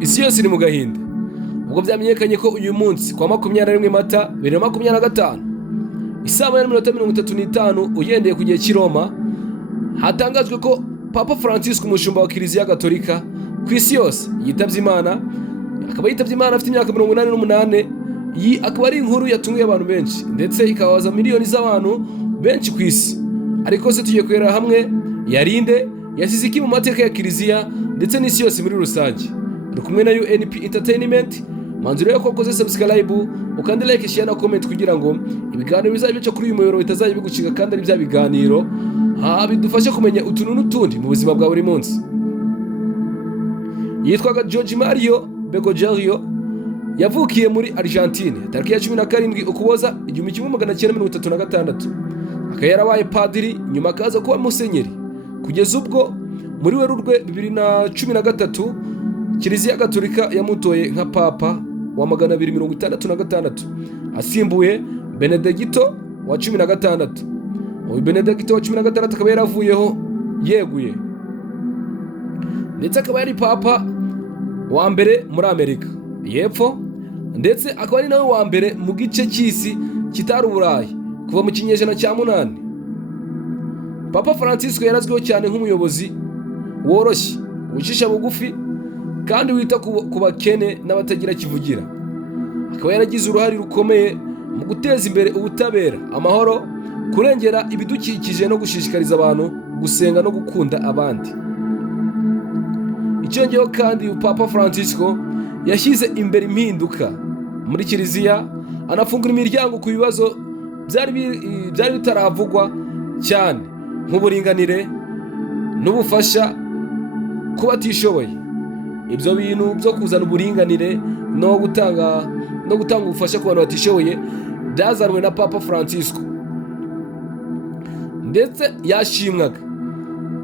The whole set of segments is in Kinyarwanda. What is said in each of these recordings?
isi yose iri mu gahinda ubwo byamenyekanye ko uyu munsi kwa 21 Mata 2025 isaha ya 35 ugendeye ku gihe cy'Iroma hatangajwe ko Papa Francisco umushumba wa Kiliziya Gatolika ku isi yose yitavye Imana. Akaba yitavye Imana afite imyaka 88. Iyi akaba ari inkuru yatunguye abantu benshi ndetse ikabaza miliyoni z'abantu benshi ku isi. Ariko se tugiye kwera hamwe yarinde yasize iki mu mateka ya Kiliziya ndetse n'isi yose muri rusange. Uri kumwe na UNP Entertainment. Manzuro yako koze subscribe ukande like share na comment kugira ngo ibiganiro bizabe bica kuri uyu muyoboro bitazaje bigucika kandi ari bya biganiro bidufashe kumenya utuntu n'utundi mu buzima bwa buri munsi. Yitwaga Jorge Mario Bergoglio yavukiye muri Argentine tariki ya 17 Ukuboza 1936. Akaba yarabaye padiri nyuma akaza kuba musenyeri kugeza ubwo muri Werurwe 2013 Kiliziya Gatolika yamutoye nka papa wa 266 asimbuye Benedicto wa 16. Uyu Benedicto wa 16 akaba yaravuyeho yeguye ndetse akaba yari papa wa mbere muri Amerika y'Epfo ndetse akaba ari nawe wa mbere mu gice cy'isi kitari Uburayi kuva mu kinyejana cya 8. Papa Francisco yarazwiho cyane nk'umuyobozi woroshye wicisha bugufi kandi wita ku bakene n'abatagira kivugira. Akaba yaragize uruhare rukomeye mu guteza imbere ubutabera, amahoro, kurengera ibidukikije no gushishikariza abantu gusenga no gukunda abandi. Icyongeyeho kandi Papa Francisco yashyize imbere impinduka muri Kiliziya, anafungura imiryango ku bibazo byari bitaravugwa cyane nk'uburinganire n'ubufasha ku batishoboye. Ibyo bintu byo kuzana uburinganire no gutanga ubufasha ku bantu batishoboye byazanwe na Papa Francisco ndetse yashimwaga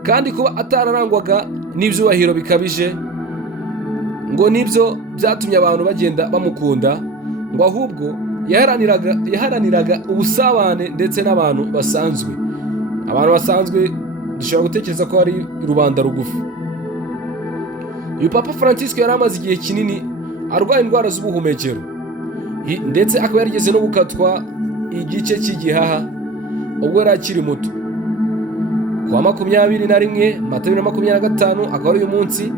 kandi kuba atararangwaga n'ibyubahiro bikabije ngo nibyo byatumye abantu bagenda bamukunda, ngo ahubwo yaharaniraga ubusabane ndetse n'abantu basanzwe. Abantu basanzwe dushobora gutekereza ko ari rubanda rugufi. Uyu Papa Francisco yari amaze igihe kinini arwaye indwara z'ubuhumekero ndetse akaba yarigeze no gukatwa igice cy'igihaha ubwo yari akiri muto. Kwa 21 Mata 2025 akaba ari uyu munsi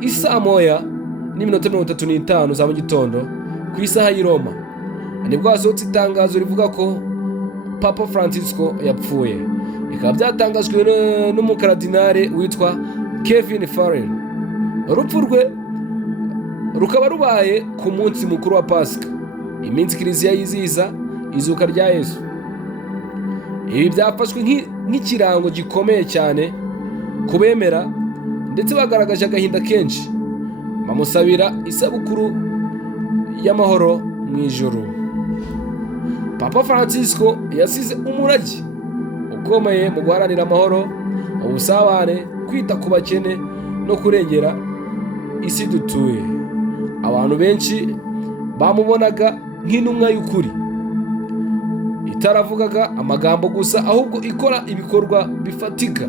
isaa 1:35 za mu gitondo ku isaha y'i Roma nibwo hasohotse itangazo rivuga ko Papa Francisco yapfuye. Bikaba byatangajwe n'umukaradinale witwa Kevin Farrell. Urupfu rwe rukaba rubaye ku munsi mukuru wa Pasika, iminsi Kiliziya yizihiza izuka rya Yesu. Ibi byafashwe nk'ikirango gikomeye cyane kubemera ndetse bagaragaje agahinda kenshi, bamusabira isabukuru y'amahoro mu ijuru. Papa Francisco yasize umurage ukomeye mu guharanira amahoro, ubusabane, kwita ku bakene no kurengera isi dutuye. Abantu benshi bamubonaga nk'intumwa y'ukuri itaravugaga amagambo gusa ahubwo ikora ibikorwa bifatika.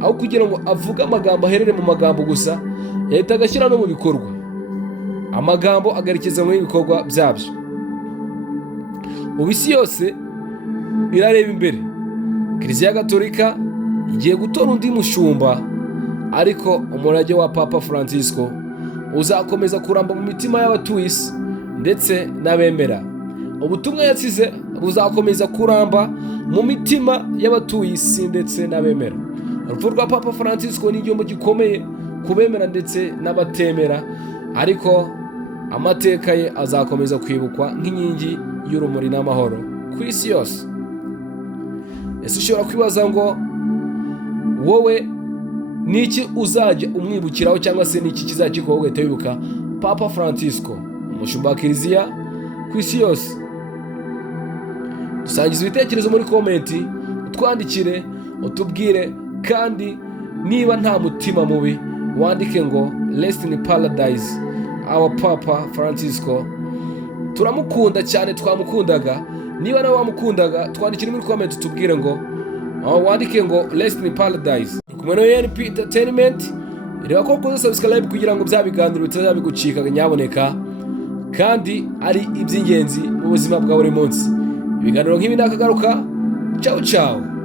Aho kugira ngo avuge amagambo aherere mu magambo gusa, yahita agashyira no mu bikorwa, amagambo agarekeza mu bikorwa byabyo. Ubu isi yose irareba imbere. Kiliziya Gatolika igiye gutora undi mushumba, ariko umurage wa Papa Francisco uzakomeza kuramba mu mitima y'abatuye isi ndetse n'abemera. Ubutumwa yasize buzakomeza kuramba mu mitima y'abatuye isi ndetse n'abemera. Urupfu rwa Papa Francisco ni igihombo gikomeye kubemera ndetse n'abatemera, ariko amateka ye azakomeza kwibukwa nk'inkingi y'urumuri n'amahoro ku isi yose. Ese ushobora kwibaza ngo wowe niki uzajya umwibukiraho cyangwa se niki kizakirwaho ugahita wibuka Papa Francisco, umushumba wa Kiliziya ku isi yose? Dusangiza ibitekerezo muri komenti, utwandikire, utubwire, kandi niba nta mutima mubi wandike ngo rest in paradise our Papa Francisco. Turamukunda cyane, twamukundaga. Niba nawe wamukundaga, twandikire muri komenti tubwire ngo wandike ngo rest in paradise. Kumwe na UNP Entertainment, reba ko ukoze subscribe kugira ngo bya biganiro bitazabigucika nyaboneka kandi ari iby'ingenzi mu buzima bwa buri munsi. Ibiganiro nk'ibi nakagaruka. Ciao ciao.